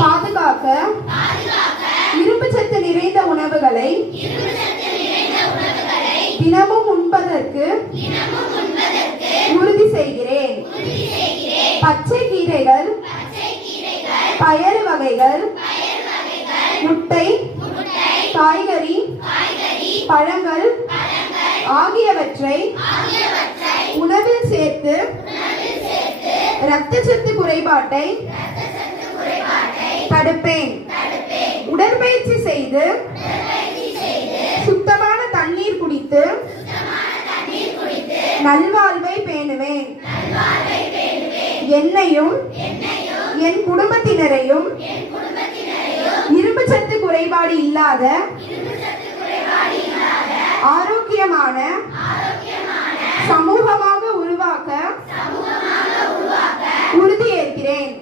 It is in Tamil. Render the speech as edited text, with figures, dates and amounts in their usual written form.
பாதுகாக்க இரும்பு சத்து நிறைந்த உணவுகளை தினமும் உண்பதற்கு உறுதி செய்கிறேன். பச்சை கீரைகள், பயறு வகைகள், முட்டை, காய்கறி, பழங்கள் ஆகியவற்றை உணவில் சேர்த்து இரத்தச்சத்து குறைபாட்டை தடுப்பேன். உடற்பயிற்சி செய்து சுத்தமான தண்ணீர் குடித்து நல்வாழ்வை பேணுவேன். என்னையும் என் குடும்பத்தினரையும் இரும்பு சத்து குறைபாடு இல்லாத ஆரோக்கியமான சமூகமாக உருவாக்க உறுதியேற்கிறேன்.